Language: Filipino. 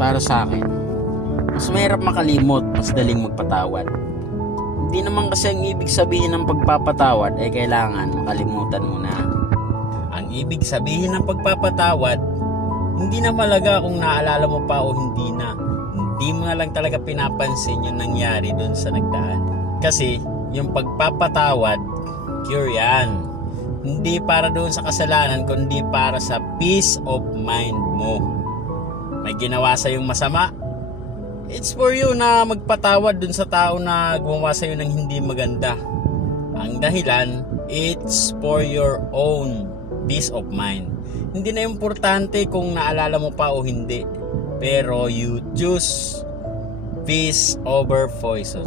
para sa akin, mas mahirap makalimot, mas daling magpatawad. Hindi naman kasi ang ibig sabihin ng pagpapatawad ay kailangan makalimutan mo na. Ang ibig sabihin ng pagpapatawad, hindi na malaga kung naalala mo pa o hindi na. Hindi mo na lang talaga pinapansin yung nangyari dun sa nagdaan. Kasi yung pagpapatawad, cure yan. Hindi para doon sa kasalanan, kundi para sa peace of mind mo. May ginawa sa yung masama, it's for you na magpatawad dun sa tao na gumawa sa iyo ng hindi maganda. Ang dahilan, it's for your own peace of mind. Hindi na importante kung naalala mo pa o hindi, pero you choose peace over poison.